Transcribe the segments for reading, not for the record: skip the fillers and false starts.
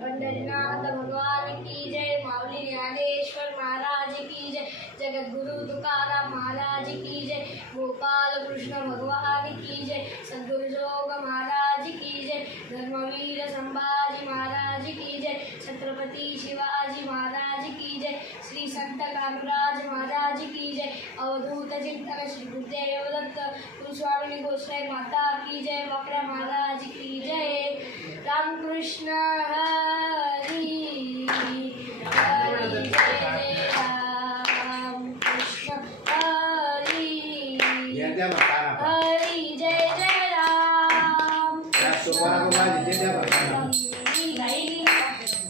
पंढरीनाथ भगवान की जय, माऊली ज्ञानेश्वर महाराज की जय, जगद्गुरु तुकाराम महाराज की जय, गोपाल कृष्ण भगवान की जय, सद्गुरु जोग महाराज की जय, धर्मवीर संभाजी महाराज की जय, छत्रपती शिवाजी महाराज की जय, श्री संत कामराज महाराज की जय, अवधूत चिंतन श्री गुरुदेव दत्त गुरुस्वामी गोसाई माता की जय, मकरा महाराज की जय। रामकृष्ण हरी हरी, जय जय रामकृष्ण हरी हरी, जय जय राम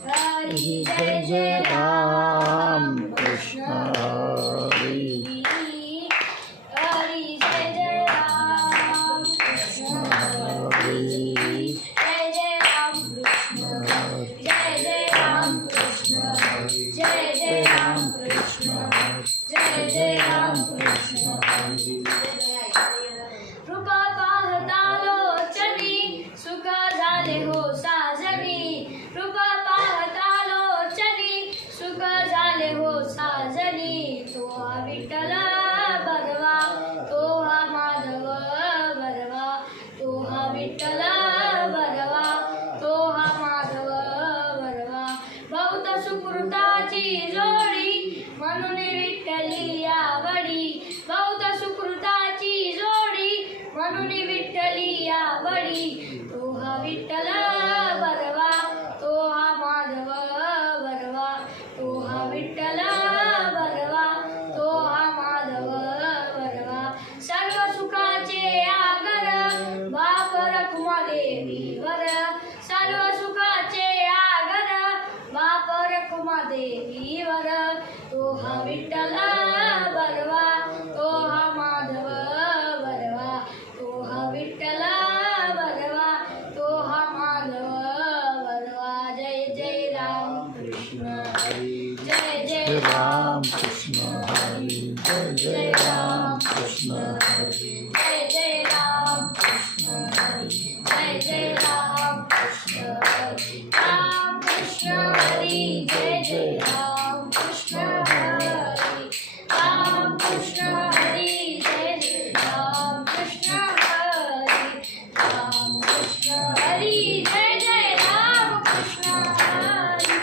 हरी जय जय राम कृष्ण हरी हरी, जय जय राम कृष्ण हरी, जय जय राम कृष्ण, जय जय राम कृष्ण, जय जय राम कृष्ण, जय जय राम कृष्ण। कृपा पाहता लोचनी सुख झाले हो साजनी, कृपा पाहता लोचनी सुख झाले हो साजनी, तो हा विठ्ठल बरवा, तो हा माधव बरवा, तो हा विठ्ठल बरवा, तो हा माधव बरवा, बहुत सुकृताची जोडी म्हणून विठ्ठली आवडी, बहुत सुकृताची जोडी म्हणून विठ्ठली आवडी, तो हा विठ्ठल बरवा, तो हा माधव बरवा, तो हा विठ्ठल बरवा, तो हा माधव बरवा, सर्व सुखाचे आगर बाप रखुमा देवीवर, सर्व सुखाचे आगर बाप रखुमा देवीवर, तो हा विठ्ठल बरवा, तो हा माधव बरवा, तो हा विठ्ठल बरवा, तो हा माधव बरवा, जय जय राम कृष्ण हरी, जय जय राम कृष्ण हरी, जय जय राम कृष्ण हरी, जय जय राम कृष्ण हरी, जय जय राम कृष्ण हरी, राम कृष्ण हरी, जय जय राम कृष्ण हरी, राम कृष्ण हरी, जय जय राम कृष्ण हरी, राम कृष्ण हरी, जय जय राम कृष्ण हरी,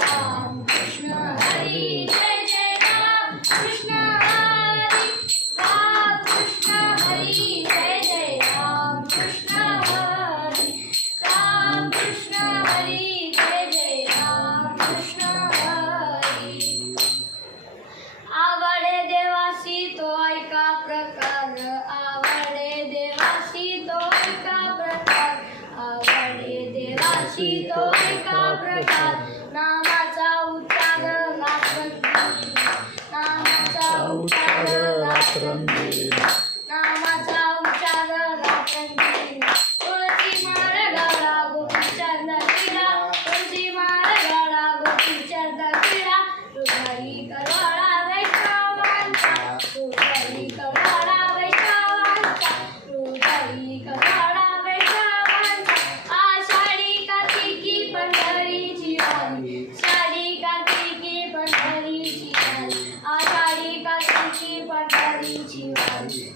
राम कृष्ण हरी, जय जय राम कृष्ण हरी, राम कृष्ण हरी, जय जय राम कृष्ण हरी, राम कृष्ण हरी, जय जय राम कृष्ण हरी। आवडे देवासी तो ऐका प्रकार, आवडे देवासी तो ऐका प्रकार, आवडे देवासी तो ऐका प्रकार, नामाचा उच्चार रात्रंदिवस, नामाचा उच्चार रात्रंदिवस, नामाचा उच्चार रात्रंदिवस, तुळशी माळ गळा गोपीचंद किडा, तुळशी माळ गळा गोपीचंद किडा, तुझाई करवाळा वैष्णवांचा, तुझाई करवाळा वैष्णवांचा, तुझाई करवाळा वैष्णवांचा, आषाढी कार्तिकी पंढरीची वारी, आषाढी कार्तिकी पंढरीची वारी, आषाढी कार्तिकी पंढरीची वारी,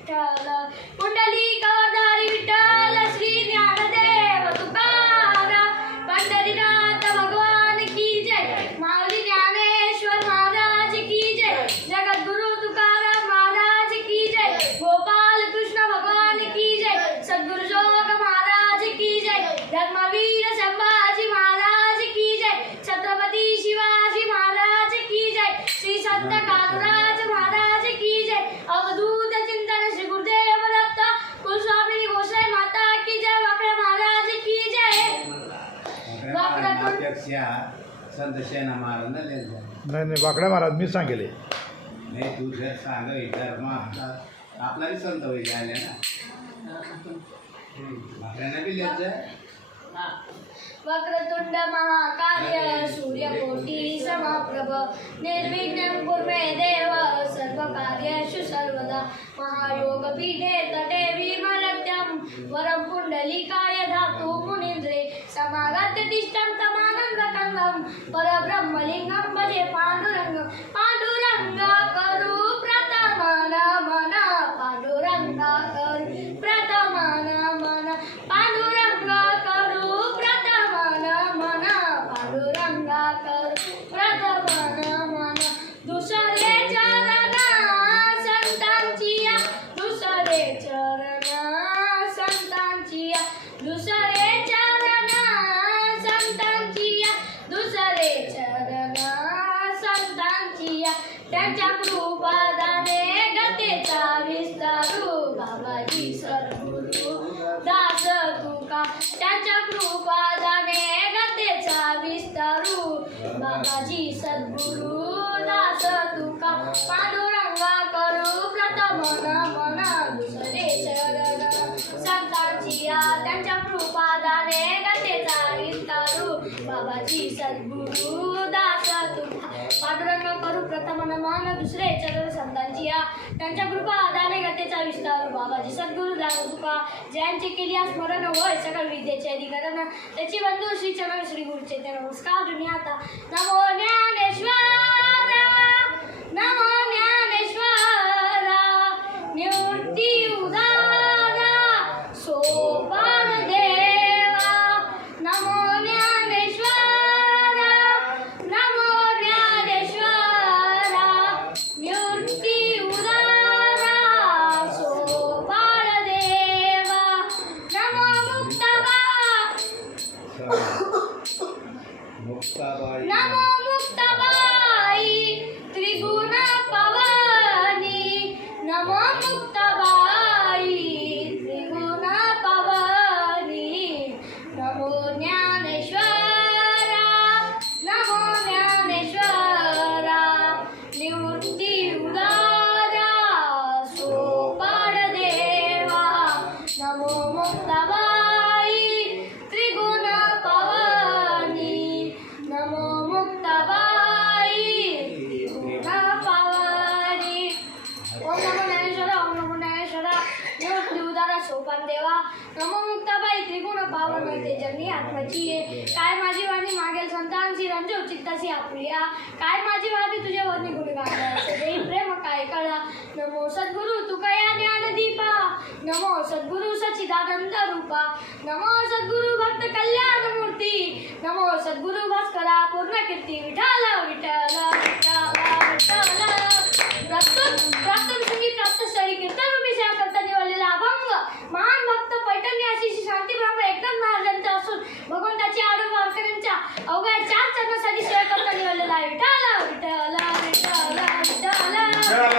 विठ्ठल पुंडलिक अवतारी विठ्ठल श्री ज्ञानदेव तुकाराम पंढरीनाथ भगवान की जय माऊली ज्ञानेश्वर महाराज की जय जगद्गुरु तुकाराम महाराज की जय गोपाल कृष्ण भगवान की जय सद्गुरु जोग महाराज की जय धर्मवीर संभाजी महाराज की जय छत्रपती शिवाजी महाराज की जय श्री संत कालराज महाराज की जय अवधूत चिंतन श्री गुरुदेव दत्त कुलस्वामिनी गोसाई माता की जय वाकडे महाराज की जय संत शेना महाराज नाही वाकड्या महाराज मी सांगेले नाही तू जर सांग विचार मग आपलाही संत वगैरे आले ना आपल्याला बी लिहायचं वक्रतुंड महाकाय सूर्यकोटि समप्रभ निर्विघ्नं कुरु मे देव सर्वकार्येषु सर्वदा महायोगपीठे तटे विमलत्यं वरं पुण्डलिकाय धातु मुनीन्द्रे समागत्य तिष्ठं तमानन्दकन्दं परब्रह्मलिङ्गं भजे पाण्डुरङ्गं पाण्डुरङ्गा करू प्रथमन मन पाण्डुरङ्गा करू प्रथमन मन पाण्डुरङ्गा करू प्रथमन मन पांडुरंगा कर प्रथमन मन दुसरे चरण संतांचिया दुसरे चरण संतांचिया दुसरे चरण संतांचिया दुसरे चरण संतांचिया त्यांच्या कृपादाने गतेचा विस्तारू बाबाजी सद्गुरु दास तुका त्यांच्या कृपादाने गतेचा विस्तारू बाबाजी सद्गुरु दास तुका पांडुरंगा करू प्रथमन मन दुसरे चरण संतांचिया त्यांच्या कृपादाने गतेचा विस्तारू बाबाजी सद्गुरु दास तुका पांडुरंगा करू प्रथमन मन दुसरे चरण संतांचिया त्यांच्या कृपादाने गतेचा विस्तारू बाबाजी सद्गुरु दास तुका ज्यांचे केली स्मरण होय सकल विद्येचे अधिकरण त्याची बंधू श्री चरण श्री गुरुचे ते नमस्कार दुनियाता नमो ज्ञानेश्वरा नमो ज्ञानेश्वरा निवृत्ती उदारा सोपान देवा नमो ज्ञानेश्वरा नमो ज्ञानेश्वरा निवृत्ती उदारा सोपान देवा नमो मुक्ताबाई नमो मुक्ताबाई त्रिगुण पवनी नमो मुक्ताबाई त्रिगुण पवनी नमो ज्ञानेश्वरा नमो ज्ञानेश्वरा निवृत्ती उदारा सोपान देवा नमो मुक्ताबाई त्रिगुण पवनी नमो मुक्ताबाई त्रिगुण पवनी ओम नमो ज्ञानेश्वरा ओम नमो ज्ञानेश्वरा निवृत्ती उदारा सोपान देवा नमो मुक्ताबाई त्रिगुण पावन ते जगनी आत्माची ये काय माझी वाणी मागेल संतांची रंजो चित्ताची आपुलिया काय माझी वाणी तुझ्या वर्णी गुण गायला सदैव प्रेम काय कळा नमो सद्गुरु तुकया ज्ञान दीपा नमो सद्गुरु सच्चिदानंद रूपा नमो सद्गुरु भक्त कल्याण मूर्ती नमो सद्गुरु भास्करा पूर्ण कीर्ती विठ्ठल विठ्ठल विठ्ठल विठ्ठल प्राप्त संगीत प्राप्त स्थळी कीर्तन रूपी सेवा करता निवडलेला अभंग महान भक्त पैठणी आशिष शांती ब्रह्म एकदम महाराजांचा असून भगवंताची आवड वारकऱ्यांच्या अवघ्या 4 चरणासाठी सेवा करता निवडलेला आहे विठ्ठल विठ्ठल विठ्ठल विठ्ठल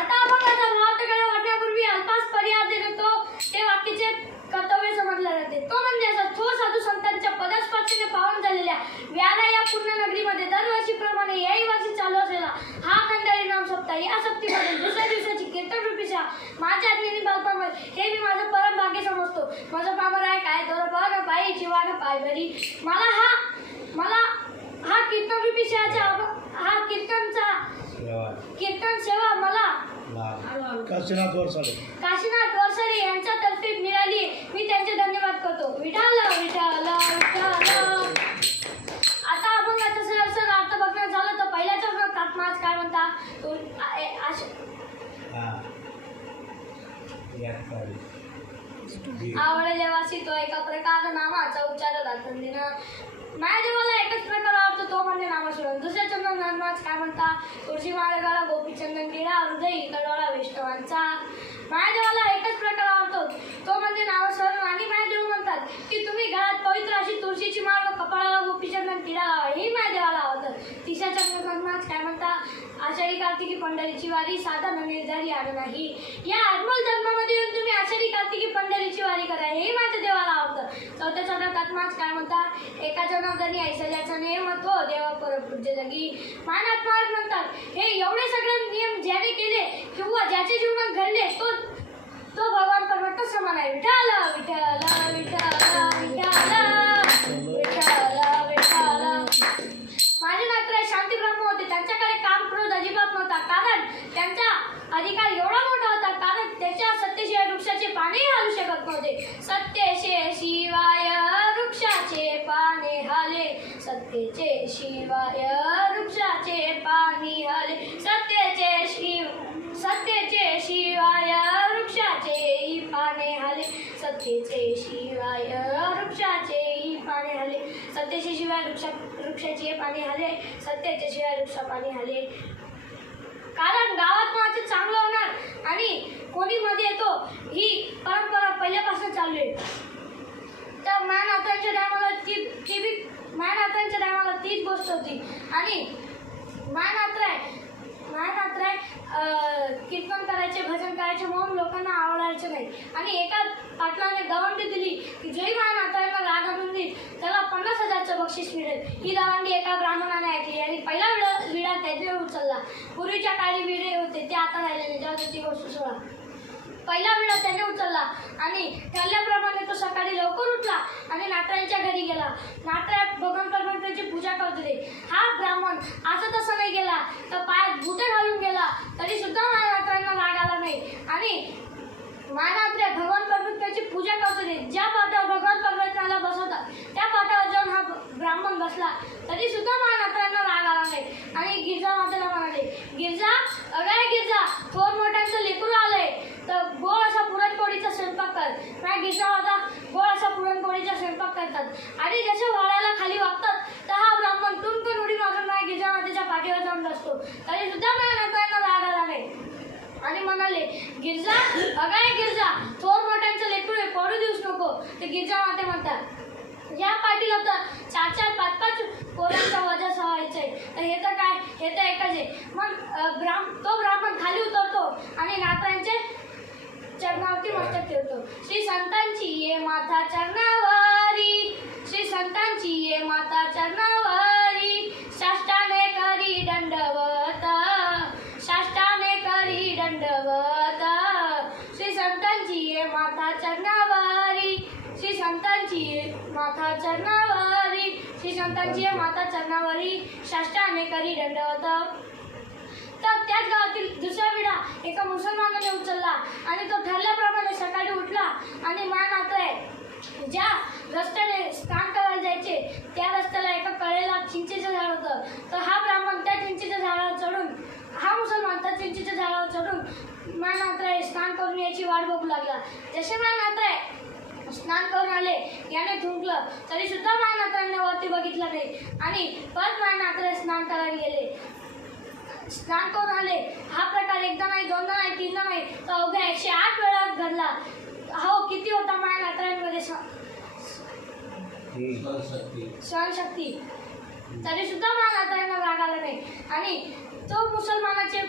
आता अभंगाचा भावार्थकडे वाटण्यापूर्वी अल्पास पर्याय देतो ते वाक्याचे कर्तव्य समजले जाते तो म्हणजे असा थोर साधू संतांच्या पदस्पर्शीने पावन झालेल्या व्याला या पूर्ण नगरीमध्ये दरवर्षीप्रमाणे याही वर्षी चालू असलेला हा खंडारी नाम सप्ताह या सप्तीमध्ये दुसऱ्या दिवसाची कीर्तन रूपीच्या माझ्या आज्ञेने बालपामध्ये हे मी माझं परम भाग्य समजतो माझं पामर आहे काय तर बन पायी जीवान पाय भरी मला हा कीर्तन रूपीच्या हा कीर्तन सेवा मला काशीनाथ वरसाडे यांच्यातर्फे मिळाली मी त्यांचे धन्यवाद करतो विठ्ठल विठ्ठल विठ्ठल आता अभंगाचा सरळ अर्थ बघण्यात झालं तर पहिल्या चौकात काय म्हणता आवडे देवासी तो एका प्रकार नामाचा उच्चार दाखवून माझ्या देवाला एकच प्रकार आवडतो तो म्हणजे नामस्मरण. दुसऱ्या चंद्र नामाच काय म्हणता, तुळशी माळेगाला गोपीचंदन गिरा हृदय कडोळा वैष्णवांचा. माझ्या देवाला एकच प्रकार आवडतो तो म्हणजे नामस्मरण. आणि माझ्या देव म्हणतात की तुम्ही घरात पवित्र अशी तुळशीची माळ व कपाळाला गोपीचंदन गिरा हे माझ्या देवाला आवडतं. तिसऱ्या चंद्र नामाच काय म्हणता, आषाढी कार्तिकी पंढरीची वारी साधा निर्धारी आलं नाही. या अनमोल जन्मामध्ये येऊन तुम्ही आषाढी कार्तिकी पंढरीची वारी करा हे माझ्या देवाला आवडतं. चौथ्या चौथ्यात आत्माच काय म्हणता, एका जनार्दनी ऐश्वर्याचा नियम तो देवा परपूज्य जगी. मानात महाराज म्हणतात हे एवढे सगळे नियम ज्याने केले किंवा ज्याच्या जीवनात घडले तो भगवान परमात्मा समान आहे. विठ्ठल विठ्ठल विठ्ठल विठ्ठल विठ्ठल विठ्ठल. माझे नातू शांती ब्रह्म होते. त्यांच्याकडे काम क्रोध अजिबात नव्हता, कारण त्यांचा अधिकार एवढा मोठा होता, कारण त्याच्या सत्यशिवाय वृक्षाचे पाने हलू शकत नव्हते. सत्यशे शिवाय वृक्षाचे पाने हाले, सत्यचे शिवाय वृक्षाचे पाने हाले, सत्यचे शिवाय वृक्षाचे पाने हाले, सत्यचे शिवाय वृक्षाचे पाने हाले, सत्यचे शिवाय वृक्षाचे पाने हाले, सत्याच्या शिवाय वृक्षा पाने हाले. कारण गावात माझे चांगलं होणार आणि कोणी मध्ये येतो ही परंपरा पहिल्यापासून चालू आहे. तर मानाथांच्या टायमाला तीच गोष्ट होती. आणि मानात्राय कीर्तन करायचे, भजन करायचे म्हणून लोकांना आवडायचे नाही. आणि एका पाटलाने दवंडी दिली की जय मानात्रांना राग आणून देईल त्याला 50,000चं बक्षीस मिळेल. ही दवंडी एका ब्राह्मणाने ऐकली आणि पहिला विडा त्याच्यावर उचलला. पूर्वीच्या काळी विडे होते ते आता राहिलेले, जेव्हा ती गोष्ट सोडा. पहिला विडा त्याने उचलला आणि ठरल्याप्रमाणे तो सकाळी लवकर उठला आणि नाटरांच्या घरी गेला. नाटरा भगवान परमात्म्याची पूजा करत होते. हा ब्राह्मण असं तसं नाही गेला तर पायात बुटे घालून गेला तरी सुद्धा नाटरांना राग आला नाही. आणि मानात्र्या भगवान परमात्म्याची पूजा करत होते. ज्या पाटावर भगवान परमात्म्याला बसवतात त्या पाटावर जाऊन हा ब्राह्मण बसला तरी सुद्धा मानात्र्यांना राग आला नाही. आणि गिरजा मातेला म्हणाले, गिरजा अगं गिरजा, थोर मोठ्यांचं लेकरू आलंय तर गोळ असा पुरणपोळीचा स्वयंपाक कर. माझ्या गिरजा माता गोळ असा पुरणपोळीचा स्वयंपाक करतात. आणि जसे वाळायला खाली वागतात तर हा ब्राह्मण टुनकन उडी मारून माझ्या गिरजा मातेच्या पाठीवर जाऊन बसतो तरी सुद्धा मानात्र्यांना राग आला नाही. आणि म्हणाले, गिरजा अगं गिरजा, थोर मोठ्यांचं लेकरू आहे, पडू देऊच नको. ते गिरजा माते म्हणतात, या पाटील होतं 4-4, 5-5 पोरांचा वजा सवायचंय तर हे तर काय, हे तर एकच आहे. मग तो ब्राह्मण खाली उतरतो आणि नाथांचे चरणावरती मस्तक ठेवतो. श्री संतांची ये माता चरणावरी, श्री संतांची ये माता चरणावरी, साष्टाने करी दंडवत, साष्टाने करी दंडवत. श्री संतांची ये माता चरणावरी, श्री संतांची माता चरणावरी, श्री संतांची माता चरणावरी, साष्टाने करी दंडवत. तर त्याच गावातील दुसरा विडा एका मुसलमानाने उचलला आणि तो ठरल्याप्रमाणे सकाळी उठला आणि मानात्रय ज्या रस्त्याने स्नान करायला जायचे त्या रस्त्याला एका कळेला चिंचेचं झाड होतं. तर हा ब्राह्मण त्या चिंचेच्या झाडावर चढून, हा मुसलमान त्या चिंचेच्या झाडावर चढून मानात्रय स्नान करून याची वाट बघू लागला. जसे मानात्रय स्नान करून आले याने थुंकलं तरी सुद्धा मानात्रांनी वरती बघितलं नाही आणि परत मानात्रय स्नान करायला गेले. स्नान करून आले. हा प्रकार एकदा नाही, दोनदा नाही, तीनदा नाही तर अवघ्या 108 वेळा घडला. हो, किती होता मानात्रांमध्ये सहनशक्ती तरी सुद्धा मानात्रांना राग आला नाही. आणि तो मुसलमानाचे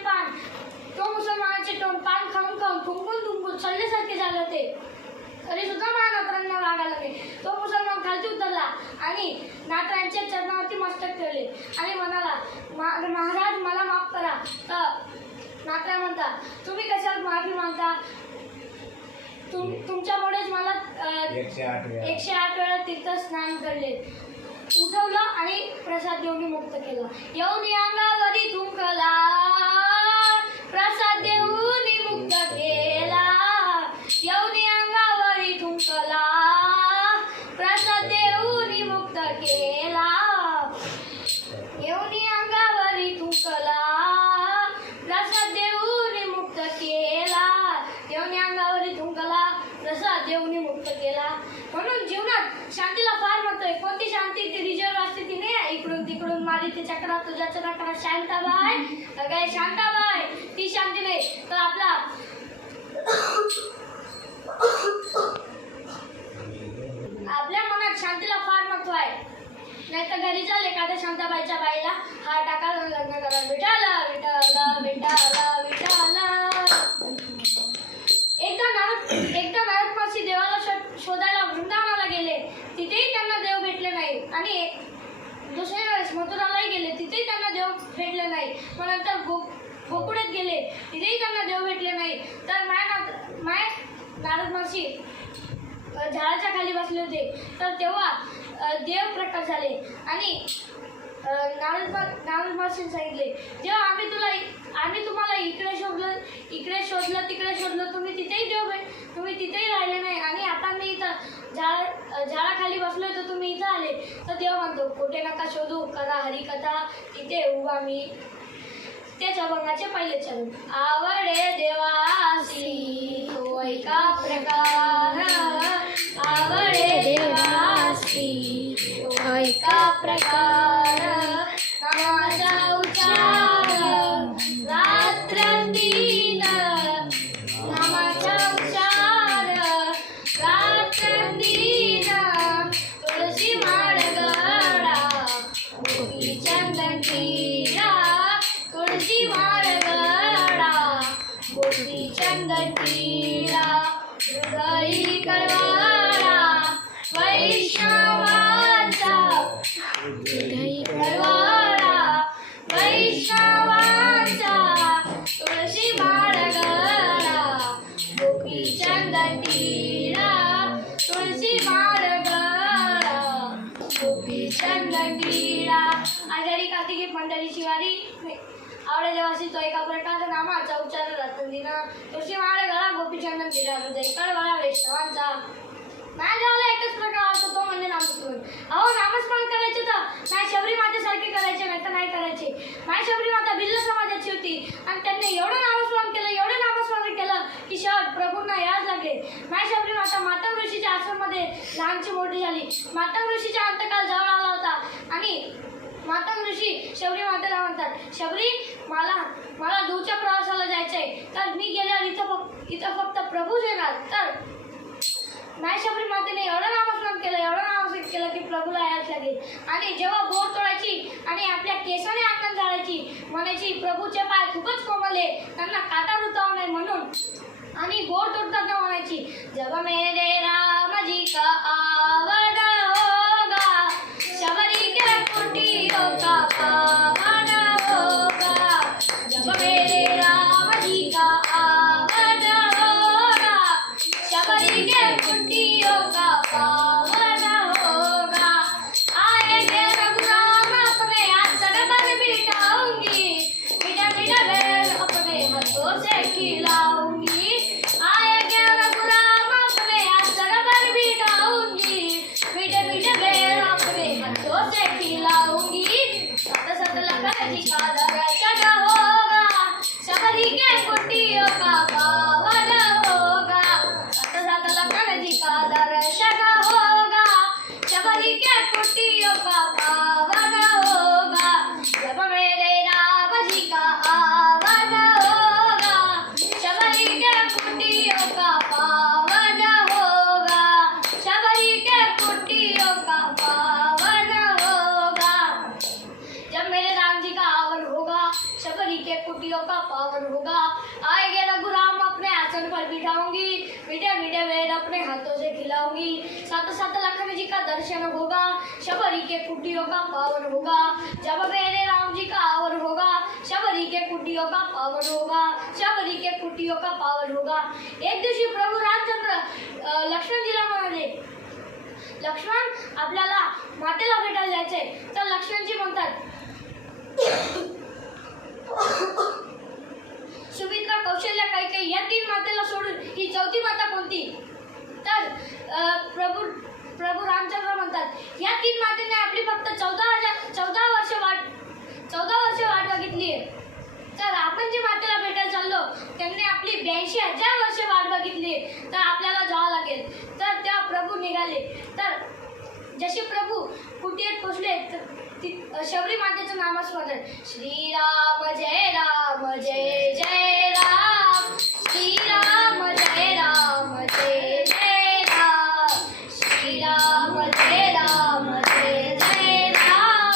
तोंड पान खाऊन थुंकून सल्ल्यासारखे झाले होते तरी सुद्धा नाथरांना राग आला नाही. तो मुसलमान खालती उतरला आणि नाथरांच्या चरणावरती मस्तक ठेवले आणि म्हणाला, महाराज मला माफ करा. तर नाथरा म्हणतात, तुम्ही कशाला माफी मागता, तुमच्यामुळेच मला 108 वेळा तीर्थ स्नान करले. उठवलं आणि प्रसाद देऊन मुक्त केलं. येऊन अंगावरी थुंकला, प्रसाद देऊन मुक्त केला. येऊन अंगावरी थुंकला, प्रसाद देऊन मुक्त केला. येऊन अंगावरी थुंकला, प्रसाद देऊन मुक्त केला. येऊन अंगावरी तसा देवने मुक्त केला. म्हणून जीवनात शांतीला फार महत्व आहे. कोणती शांती? ती रिझर्व असते ती नाही, इकडून तिकडून मारी ते चक्रात तुझ्या चक्रात शांताबाई काय शांताबाई ती शांती नाही. तर आपला आपल्या मनात शांतीला फार महत्व आहे. नाही तर घरी चाल एखाद्या शांताबाईच्या बाईला हा टाका लग्न करा विठाला विठाला विठाला विठाला. एकदा नारद मासी देवाला शोधायला वृंदावनाला गेले. तिथेही त्यांना देव भेटले नाही. आणि दुसऱ्या वेळेस मथुरालाही गेले. तिथेही त्यांना देव भेटले नाही. मग नंतर गोकुळात गेले. तिथेही त्यांना देव भेटले नाही. तर माय नारद मासी झाडाच्या खाली बसले होते. तर तेव्हा देव प्रकट झाले आणि नारद मासीने सांगितले, जेव्हा आम्ही तुम्हाला इकडे शोधलं तिकडे शोधलं, तुम्ही तिथेही राहिले नाही. आणि आता मी इथं झाडाखाली बसलोय तर तुम्ही इथं आले. तर देव म्हणतो, कुठे नका शोधू, करा हरिकथा, इथे उभा मी. त्याच्या अभंगाचे पहिले चरण. आवडे देवासी तो ऐका प्रकार, आवडे देवासी तो ऐका प्रकार. नामाचा उच्चार रात्रंदिन, नामाचा उच्चार रात्रंदिन. तुळशी माळ गडा गोपी चंदन टीरा, तुळशी माळ गडा गोपी चंदन टीरा. हृदयी कळवाळा वैष्णवांचा, हृदयी कळवाळा वैष्णवांचा. तुळशी माळ गडा गोपी चंदन टीरा, तुळशी माळ गडा गोपी चंदन टीरा. आषाढी कार्तिकी पंढरीची वारी. आवडे देवासी तो एका प्रकार, नामाचा उच्चार रात्रंदिन. तुळशी माळ गळा गोपीचंदन टीरा, हृदय कळवाळा वैष्णवांचा. नाही देवाला एकच प्रकार असतो, तो म्हणजे नामस्मरण. अहो नामस्मरण करायचे तर नाही शबरी मातेसारखे करायचे, नाही तर नाही करायचे. नाही शबरी माता भिल्ल समाजाची होती आणि त्यांनी एवढं नामस्मरण केलं की शेवट प्रभूंना याद लागले. नाही शबरी माता मातंग ऋषीच्या आश्रममध्ये लहानची मोठी झाली. मातंग ऋषीचा अंतकाल जवळ आला होता आणि मातंग ऋषी शबरी मातेला म्हणतात, शबरी मला दूरच्या प्रवासाला जायचंय, तर मी गेल्यावर इथं फक्त प्रभूच येणार. तर नाही शबरी मातेने एवढं नामस्मरण केलं की प्रभूला याद लागेल. आणि जेव्हा बोर तोडायची आणि आपल्या केसाने अंगण झाडायची, म्हणायची प्रभूचे पाय खूपच कोमल आहे, त्यांना काटा रुतावू नये म्हणून. आणि बोर तोडताना म्हणायची, जब मेरे राम जी का आवड होगा, शबरी के कुटियों का पावन होगा. जब मेरे राम जी का आवड होगा, शबरी के कुटियों का पावन होगा. आएंगे रघुराम अपने आसन पर बिठाऊंगी, मीठा मीठा बैल अपने हाथों से खिलाऊंगी. आएंगे रघुराम अपने आसन पर बिठाऊंगी, मीठे मीठे बैल अपने हाथों से खिलाऊंगी. सत सत लखन जी का दर्शन होगा, शबरी के कुटियों का पावन होगा. सत सत लखन जी का दर्शन होगा, शबरी के कुटियों का पावन होगा. जब मेरे राम जी का आवन होगा, शबरी के कुटियों का पावन होगा, शबरी के कुटियों का पावन होगा. जब मेरे राम जी का आवन होगा, शबरी के कुटियों का पावन होगा. आएंगे रघुराम अपने आसन पर बिठाऊंगी, मीठे मीठे वेद अपने हाथों से खिलाऊंगी. सात सात लखन जी का दर्शन होगा, शबरी के कुटियों का पावन होगा. जब मेरे राम जी का आवन होगा, शबरी के कुटियों का पावन होगा, शबरी के कुटियों का पावन होगा. एक दिवशी प्रभू रामचंद्र लक्ष्मणजीला म्हणाले, लक्ष्मण आपल्याला मातेला भेटायला जायचंय. तर लक्ष्मणजी म्हणतात, सुमित्रा कौशल्या कैकेयी या 3 मातेला सोडून ही 4थी माता कोणती? तर प्रभू रामचंद्र म्हणतात, या 3 मातेने आपली फक्त 14 वर्ष वाट बघितली आहे. तर आपण जी मातेला भेटायला चाललो त्यांनी आपली 82,000 वर्ष वाट बघितली. तर आपल्याला जावं लागेल. निघाले. तर जसे प्रभू कुटीत पोचले शबरी मातेचं नामस्मरण श्रीराम जय राम जय जय राम श्रीराम जय राम जय जय राम श्रीराम जय राम जय जय राम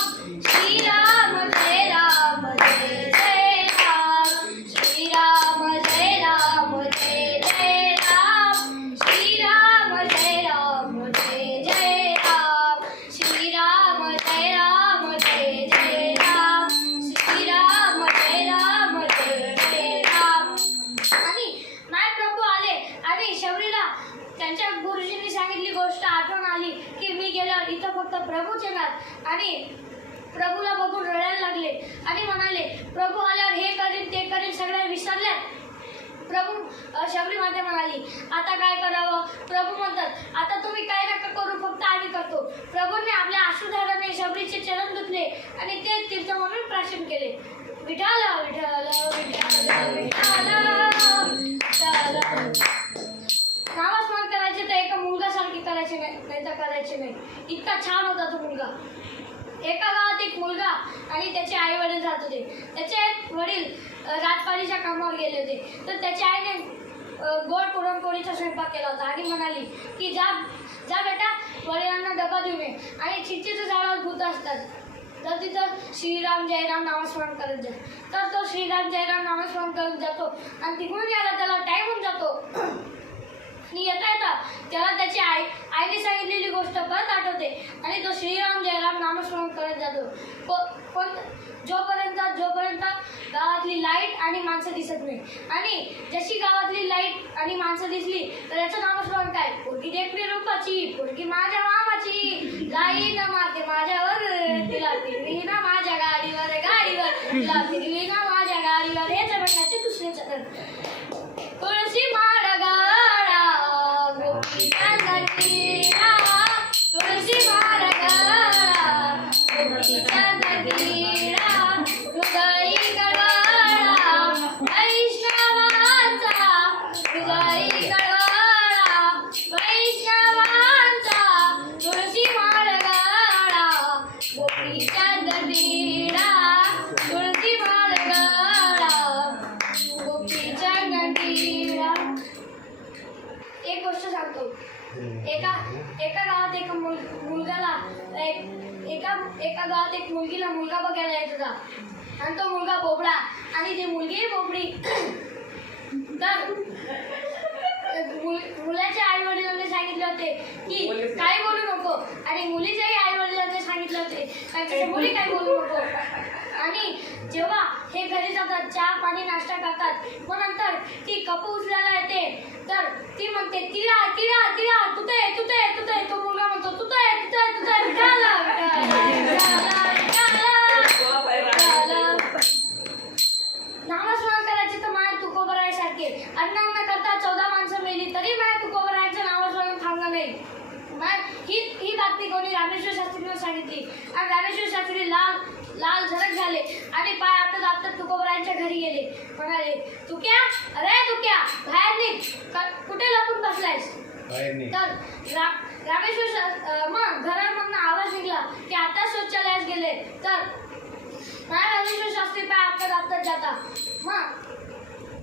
श्रीराम जय राम जय जय राम श्रीराम जय राम जय जय राम श्रीराम जय राम जय जय राम श्रीराम जय राम जय जय राम श्रीराम जय राम जय जय राम. आणि नाय प्रभू आले आणि शबरीला त्यांच्या गुरुजींनी सांगितली गोष्ट आठवण आली की मी गेल्यावर इथं फक्त प्रभूच येणार आणि प्रभूला बघून रडायला लागले आणि म्हणाले प्रभू आल्यावर हे करीन ते करीन सगळे विसरल्यात. प्रभू शबरी माता म्हणाली आता काय करावं. प्रभू म्हणतात आता तुम्ही काय नका करू फक्त आम्ही करतो. प्रभूंनी आपल्या अश्रुधाराने शबरीचे चरण धुतले आणि ते तीर्थ म्हणून प्राशन केले. विठाल विठाल विठाल विठाल नामस्मरण करायचे तर एका मुलगासारखे करायचे नाही तर करायचे नाही. इतका छान होता तो मुलगा. एका गावात एक मुलगा आणि त्याचे आई वडील राहत होते. त्याचे वडील रातपाळीच्या कामावर गेले होते. तर त्याच्या आईने गोड पुरणपोळीचा स्वयंपाक केला होता आणि म्हणाली की जा जा बेटा वडिलांना डबा देऊन ये. आणि चिंचेच्या झाडावर भूत असतात तर तिथं श्रीराम जयराम नामस्मरण करत जा. तर तो श्रीराम जयराम नामस्मरण करत जातो आणि तिकडून यायला त्याला टाईम होऊन जातो. आणि येता येता त्याला त्याची आईने सांगितलेली गोष्ट परत आठवते आणि तो श्रीराम जयराम नामस्मरण करत जातो. पण जोपर्यंत गावातली लाईट आणि माणसं दिसत नाही. आणि जशी गावातली लाईट आणि माणसं दिसली तर याचं नामस्मरण काय पोरगी देखणी रूपाची पोरगी माझ्या मामाची गाई न मारते माझ्यावर तिला फिरवी ना माझ्या गाडीवर तिला फिरवी ना माझ्या गाडीवर हे चढण्याचे दुसरे चरण तुळशी माळ गाडा गोपीच्या नदीला तुळशी माळ गाडा गोपीच्या नदीला हृदयी कळवळा वैष्णवांचा हृदयी कळवळा वैष्णवांचा तुळशी माळ गाडा गोपीच्या नदीला तुळशी माळ गाडा गोपीच्या नदीला. एक गोष्ट सांगतो. एका गावात एका गावात एक मुलगीला मुलगा बघायला येत होता आणि तो मुलगा बोबडा आणि ती मुलगी बोबडी. तर मुलाच्या आई वडिलांनी सांगितले होते की काही बोलू नको आणि मुलीच्याही आई वडिलांनी सांगितले होते त्याच्या मुली काही बोलू नको. आणि जेव्हा हे घरी जातात चहा पाणी नाश्ता करतात मग नंतर ती कप उचलायला येते तर ती म्हणते तिला तिला तिला तुते तुते तुते. तो मुलगा म्हणतो तुते तुते तुते विठाला नामस्मरण करायचे तर माया तुकोबरायसारखे. अन्न करता 14 माणसं मेली तरी माया तुकोबरायचं नामस्मरण थांबलं नाही. ही बातमी कोणी रामेश्वर शास्त्रीने सांगितली आणि रामेश्वर शास्त्री लाल झरक झाले आणि पाय आपटत आपटत तुकोबरायांच्या घरी गेले. म्हणाले तुक्या अरे तुक्या बाहेर निघ कुठे लपून बसलायस. तर रामेश्वर मग घरामधून आवाज निघाला की आता शौचालयास गेले. तर रामेश्वर शास्त्री पाय आपटत आपटत जाता. मग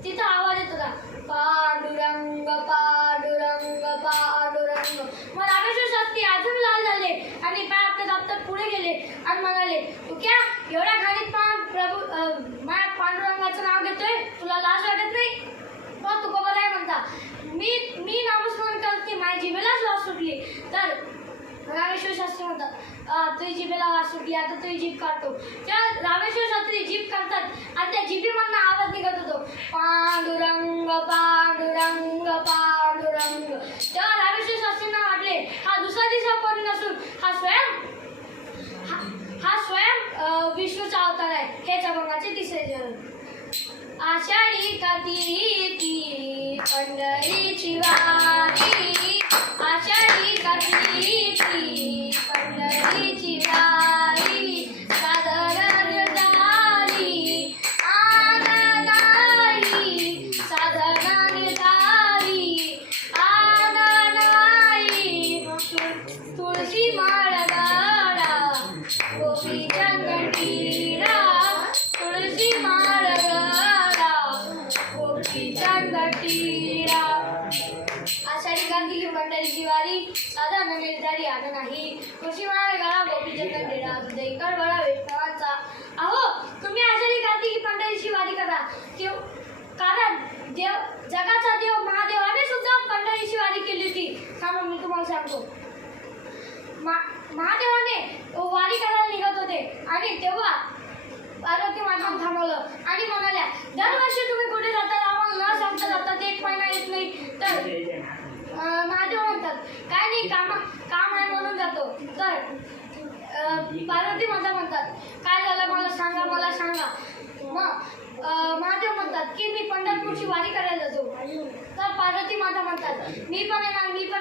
तिथं आवाज येत होता पांडुरंग पांडुरंग पांडुरंग. मग रामेश्वर शास्त्री अजून लाल झाले आणि पाय आपटत आपटत पुढे गेले आणि म्हणाले तू क्या एवढ्या घाणीत प्रभू माझ्या पांडुरंगाचं नाव घेतोय तुला लाज वाटत नाही. मग तू बरोबर आहे म्हणता मी नामस्मरण करते माझ्या जिभेलाच लाज सुटली. तर रामेश्वर शास्त्री म्हणतात तुझी जिभेला लाज सुटली आता तुझी जीभ काढतो. त्या रामेश्वर शास्त्री जीभ काढतात आणि त्या जिभेमधनं आवाज निघत होतो पांडुरंग पांडुरंग पांडुरंग. तेव्हा रामेश्वर शास्त्रींना वाटले हा दुसरा दिवसा कोणी नसून हा स्वयं विष्णूचा अवतार आहे. हेच अभंगाचे तिसरे चरण. आषाढी कार्तिकी पंढरीची वारी आषाढी कार्तिकी पंढरीची वारी सादर झाली आनंदाई सादर झाली आनंदाई साधा निर्धारी आग नाही खुशी मार गळा गोपी चंदन डेरा जयकर बळा वैष्णवांचा. अहो तुम्ही आषाढी कार्तिकी पंढरीची वारी करा कारण जगाचा देव महादेवाने सुद्धा पंढरीची वारी केली होती. थांबा मी तुम्हाला सांगतो. महादेवाने वारी करायला निघत होते आणि तेव्हा पार्वती माता थांबवलं आणि म्हणाल्या दरवर्षी तुम्ही कुठे जाता आम्हाला न सांगता जातात 1 महिना येत नाही. तर महादेव म्हणतात काय नाही काम आहे म्हणून जातो. तर पार्वती माता म्हणतात काय झालं मला सांगा. मग महादेव म्हणतात की मी पंढरपूरची वारी करायला जातो. तर पार्वती माता म्हणतात मी पण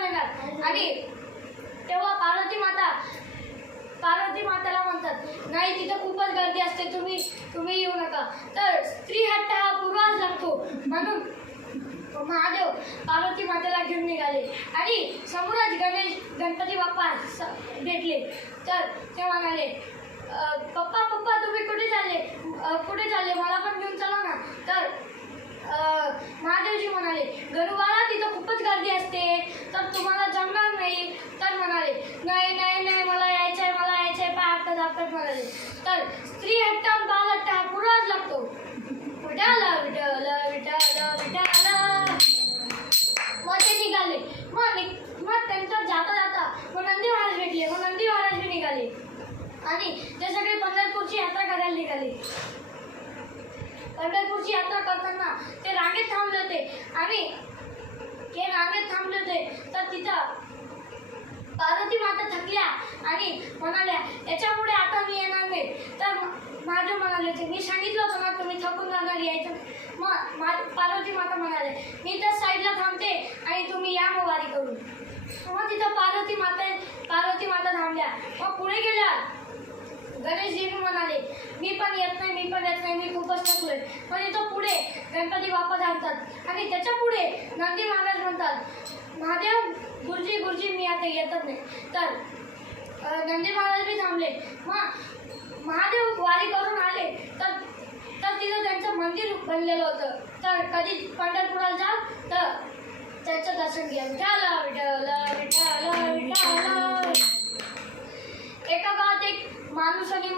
येणार आणि तेव्हा पार्वती माताला म्हणतात नाही तिथं खूपच गर्दी असते तुम्ही येऊ नका. तर स्त्री हट्ट हा पूर्वाच लागतो म्हणून महादेव पार्वती मातेला घेऊन निघाले आणि समोरच गणपती बाप्पा भेटले. तर ते म्हणाले पप्पा तुम्ही कुठे चालले मला पण घेऊन चला ना. तर महादेवजी म्हणाले गरुवाला तिथं खूपच गर्दी असते तर तुम्हाला जमणार नाही. तर म्हणाले नाही मला यायचंय पाय आपटत म्हणाले. तर स्त्री हट्ट बाल हट्ट हा पुराच लागतो. विठाला मग ते निघाले. मग त्यांचं जाता मग नंदी महाराज भेटले. मग नंदी महाराज बी निघाले आणि ते सगळे पंढरपूरची यात्रा करायला निघाले. पंढरपूरची यात्रा करताना ते रांगेत थांबले होते तर तिथं पार्वती माता थकल्या आणि म्हणाल्या याच्यापुढे आता मी येणार नाही. तर महादेव म्हणाले होते मी सांगितलं होतं ना तुम्ही थकून जाणार यायचं. मग पार्वती माता म्हणाले मी तर साईडला थांबते आणि तुम्ही या मग वारी करून. मग तिथं पार्वती माता थांबल्या. मग पुढे गेल्या गणेशजी म्हणाले मी पण येत नाही मी खूपच थकलोय. पण इथं पुढे गणपती बाप्पा थांबतात आणि त्याच्या पुढे नंदी महाराज म्हणतात महादेव गुरुजी मी आता येतच नाही. तर नंदी महाराज बी थांबले. मग महादेव वारी करून आले तर तिथं त्यांचं मंदिर बनलेलं होतं. तर कधी पंढरपुराला जा तर त्यांचं दर्शन घ्या. विठाला एका गावात एक माणूस आणि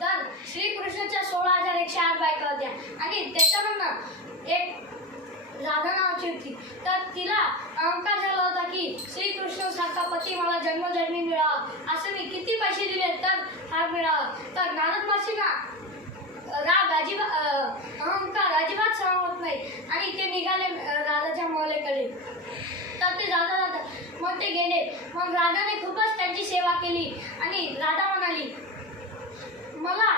तर श्रीकृष्णाच्या 16,108 बायका होत्या आणि त्याच्यामधनं एक राधा नावाची होती. तर तिला अहंकार झाला होता की श्रीकृष्णासारखा पती मला जन्मोजन्मी मिळावा. असं मी किती पैसे दिले तर हा मिळावा. तर नारद महर्षींना अहंकार अजिबात सहन होत नाही आणि ते निघाले राधाच्या मौलेकडे. तर ते जाता मग ते गेले. मग राधाने खूपच त्यांची सेवा केली आणि राधा म्हणाली मला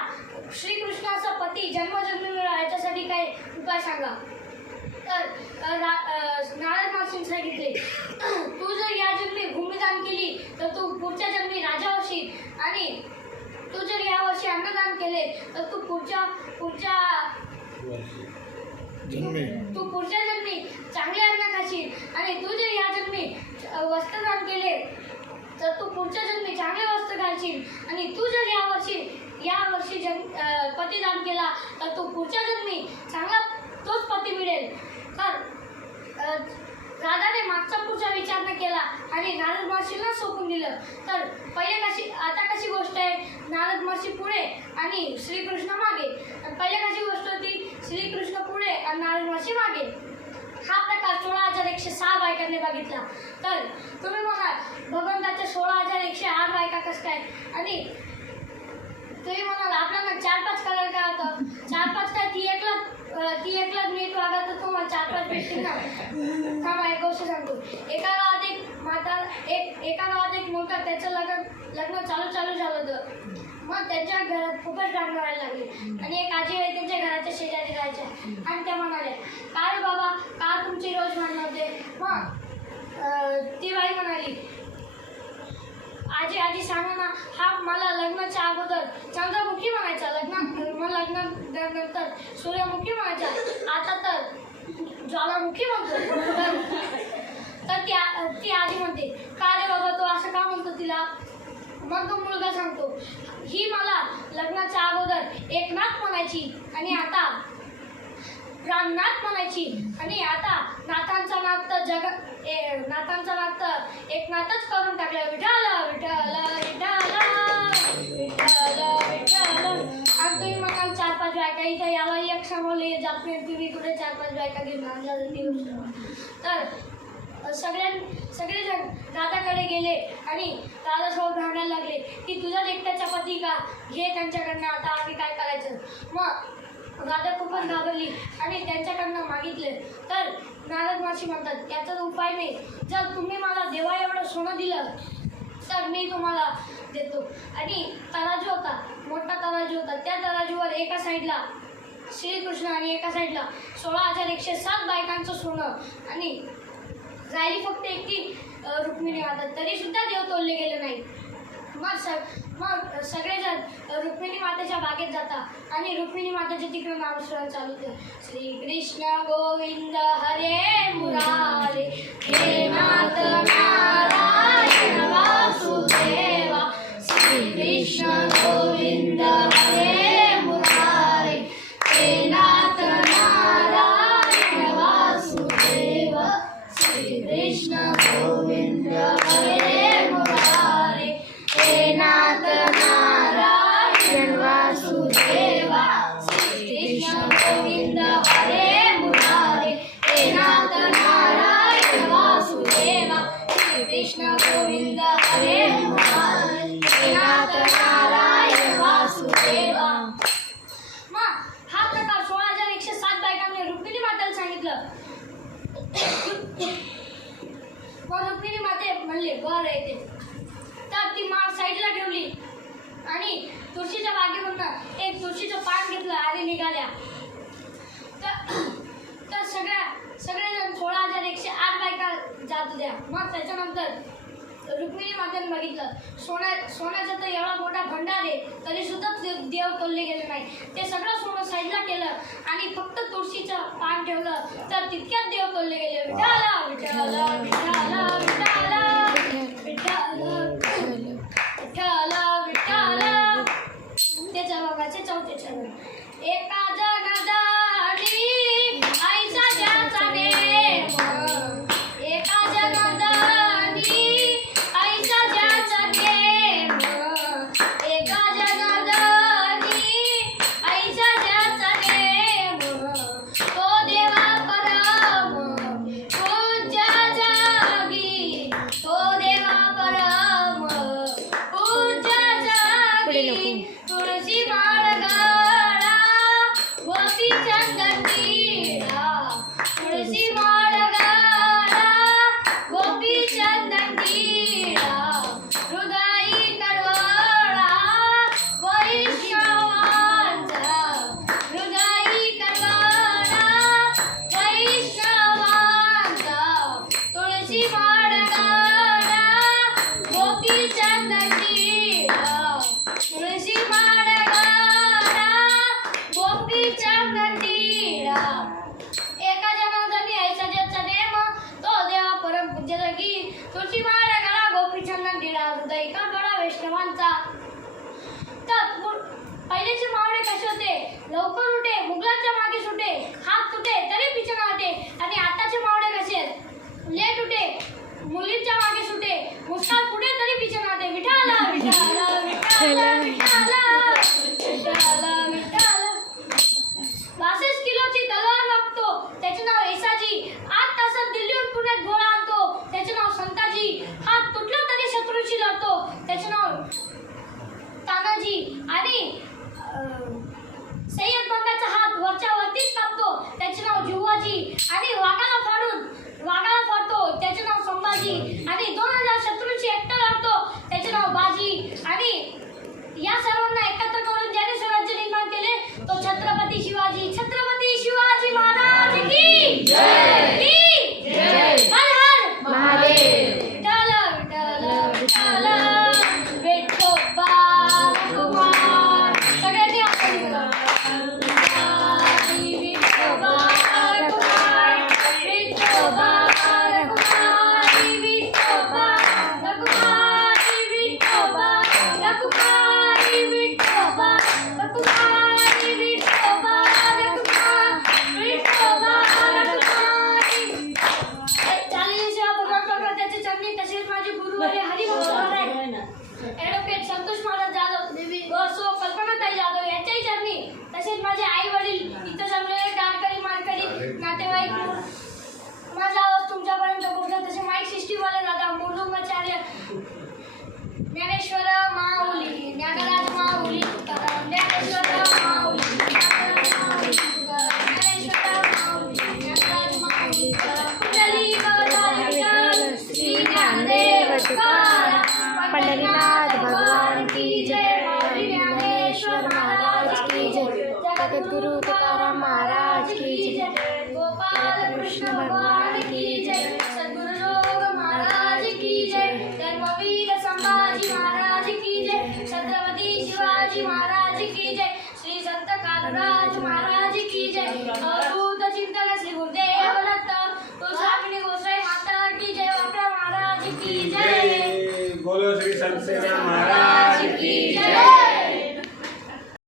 श्रीकृष्णाचा पती जन्मोजन्मी मिळावा याच्यासाठी काही उपाय सांगा. तर नारद महर्षींनी सांगितले तू जर या जन्मी भूमिदान केली तर तू पुढच्या जन्मी राजा होशील आणि तू जर या वर्षी अन्नदान केले तर तू पुढच्या जन्मी चांगले अन्न खाशील आणि तू जर या जन्मी वस्त्रदान केले तर तू पुढच्या जन्मी चांगले वस्त्र घालशील आणि तू जर या वर्षी पतिदान केला तर तू पुढच्या जन्मी चांगला तोच पती मिळेल. तर राधाने मागचा पुढचा विचार न केला आणि नारद महर्षींना सोपून दिलं. तर आता कशी गोष्ट आहे नारद महर्षी पुढे आणि श्रीकृष्ण मागे. पहिल्या कशी गोष्ट होती श्रीकृष्ण पुढे आणि नारद महर्षी मागे. हा प्रकार 16,106 बायकांनी बघितला. तर तुम्ही म्हणाल भगवंताच्या 16,108 बायका कसं काय आणि तुम्ही म्हणाल आपल्याला 4-5 कलर काय होतं 4-5 काय ती एकला नीट वागा तर तुम्हाला 4-5 भेटतील ना. थांबा एक गोष्ट सांगतो. एका गावात एक मुलगा त्याचं लग्न चालू झालं होतं. मग त्यांच्या घरात खूपच रांग व्हायला लागली आणि एक आजी आहे त्यांच्या घराच्या शेजारी राहायच्या आणि त्या म्हणाल्या काय रे बाबा का तुमची रोज भांडणं होते. मग ती बाई म्हणाली आजी सांगा ना हा मला लग्नाच्या अगोदर चंद्रमुखी म्हणायचा लग्नानंतर सूर्यमुखी म्हणायचा आता तर ज्वालामुखी म्हणतो. तर ती आजी म्हणते का रे बाबा तो असं का म्हणतो तिला. मग तो मुलगा सांगतो ही मला लग्नाच्या अगोदर एकनाथ म्हणायची आणि आता नाथ म्हणायची. आणि आता नाथांचा नाथ तर नाथांचा नाथ तर एक नाथच करून टाकलं. विठ्ठल विठ्ठल विठ्ठल विठ्ठल विठ्ठल. आणि तुम्ही म्हणाल 4-5 बायका इथं याला एक समोरले जात नाही, तुम्ही कुठे 4-5 बायका घेऊन आणल्या. तर सगळेजण दादाकडे गेले आणि दादासोबत भांडायला लागले की तुझ्याच एकट्याच्या पती का, घे त्यांच्याकडनं, आता आम्ही काय करायचं. मग दादा खूपच घाबरली आणि त्यांच्याकडनं मागितले. तर नारद मावशी म्हणतात याचा उपाय नाही, जर तुम्ही मला देवा एवढं सोनं दिलं तर मी तुम्हाला देतो. आणि तराजू होता, मोठा तराजू होता. त्या तराजूवर एका साईडला श्रीकृष्ण आणि एका साईडला 16,107 बायकांचं सोनं आणि राहिली फक्त एकटी रुक्मिणी माता. तरी सुद्धा देव तोलले गेले नाही. मग सगळेजण रुक्मिणी मातेच्या बागेत जातात आणि रुक्मिणी मातेचे तिकडे नामस्मरण चालू होते. श्रीकृष्ण गोविंद हरे मुरारे, हे नाथ नारायण वासुदेवा. श्रीकृष्ण गोविंद हरे मुरारे, हे नाथ नारायण वासुदेवा. श्रीकृष्ण गोविंद हरे मुरारे, हे नाथ नारायण वासुदेवा. श्रीकृष्ण गोविंद हरे मुरारे, हे नाथ नारायण वासुदेवा. श्रीकृष्ण गोविंद हरे मुरारे, हे नाथ नारायण वासुदेवा. मग हा प्रकार 16,107 बायकांनी रुक्मिणी मातेला सांगितलं. मग रुक्मिणी माते म्हणले बरं येते. तर ती माळ साईडला ठेवली आणि तुळशीच्या बागेमधनं एक तुळशीचं पान घेतलं आणि निघाल्या. तर सगळेजण 16,108 बायका जात होत्या. मग त्याच्यानंतर रुक्मिणी मातेने बघितलं सोन्याचा तर एवढा मोठा भंडार आहे, तरी सुद्धा देव तोलले गेले नाही. ते सगळं सोनं साईडला केलं आणि फक्त तुळशीचं पान ठेवलं, तर तितक्यात देव तोलले गेले. विठ्ठल विठ्ठल विठ्ठल विठ्ठल विठ्ठल विठ्ठल विठ्ठल. त्याच्या बाबाचे 4थे चरण. एका जनार्दनी आईचा ज्याचा नेम, एका जनार्दनी आईचा ज्याचा नेम, एका जनार्दनी आईचा ज्याचा नेम, तो देवा परम पूज्य जागी, तो देवा परम पूज्य जागी. तुळशी माळ गळा गोपी चंदन टिळा, तुळशी माळ गळा गोपी चंदन टिळा. हृदयी कळवळा वैष्णवांचा, हृदयी कळवळा वैष्णवांचा. तुळशी माळ गळा गोपी चंदन टिळा, तुळशी माळ गळा गोपी चंदन टिळा. एका जनार्दनी आईचा ज्याचा नेम, तो देवा परम पूज्य जागी. तुळशी माळ गळा गोपी चंदन टिळा, हृदय कळवळा वैष्णवांचा. तर पहिलेचे मावळे कसे होते? लवकर उठे, मुघलांच्या मागे सुटे, हात तुटे तरी पिछे वाटे. आणि आताचे मावळे कसे आहेत? लेट उठे, मुलींच्या मागे सुटे, मुस्कान पुढे तरी पिछे वाटे. विठ्ठल विठ्ठल विठ्ठल विठ्ठल विठ्ठल विठ्ठल. 62 किलोची तलवार मागतो, त्याचे नाव येसाजी. 8 तासात दिल्लीहून पुण्यात घोडा आणतो, त्याचे नाव संताजी. हात तुटला तरी शत्रूशी लढतो, त्याचे नाव तानाजी. आणि सय्यद बंगाचा हात वरच्या वरतीच कापतो, त्याचे नाव जिव्हाजी. आणि वाघाला फाडतो, त्याचे नाव संभाजी. आणि 2000 शत्रूंशी एकटा लढतो, त्याचे नाव बाजी. आणि या सर्वांना एकत्र करून ज्याने स्वराज्य निर्माण केले तो छत्रपती शिवाजी. छत्रपती शिवाजी महाराज की जय, की जय. हर हर महादेव. विठ्ठल विठ्ठल विठ्ठल विठोबा कुमार. भगवान की जय, सद्गुरु जोग महाराज की जय, धर्मवीर संभाजी महाराज की जय, छत्रपति शिवाजी महाराज की जय, श्री संत कालराज महाराज की जय, अवधूत चिंतन श्री गुरुदेव दत्त, तुळजाभवानी गोसाई माता की जय, वाकडा महाराज की जय. बोलो श्री संत सेना महाराज